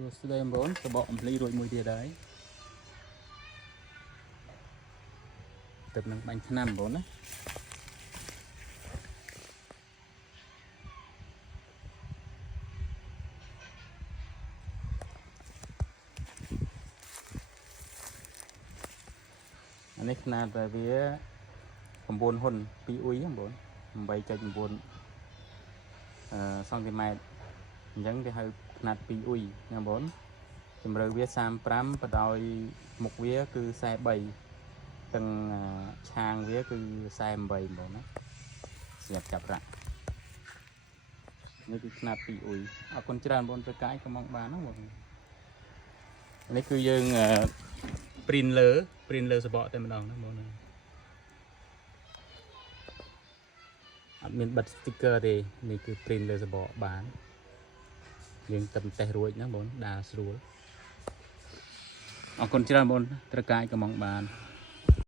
ស្ដីបងសបកអំភ្លីរួចមួយទៀតហើយទឹកនឹងបាញ់ថ្នាំបងណាអានេះຂະຫນາດតែវា9ហ៊ុន2អ៊ុយបង 8.9 សង់ទីម៉ែត្រអញ្ចឹងគេហៅຂະຫນາດ2អ៊ុយណាបងជម្រៅវា35បដោយមុខវាគឺ43ទាំងឆាងវាគឺ48បងណាស្រាប់ចាប់ប្រាក់នេះគឺຂະຫນາດ2អ៊ុយអរគុណច្រើនបងត្រូវកាយក៏មកបានណាបងនេះគឺយើងព្រីនលើសបកតែម្ដងណាបងណាអត់មានបិទ sticker ទេនេះគឺ print លើសបកបានយើងទៅតេស្តរួចណាបងដើរស្រួលអរគុណច្រើនបងត្រូវកាយក៏មកបាន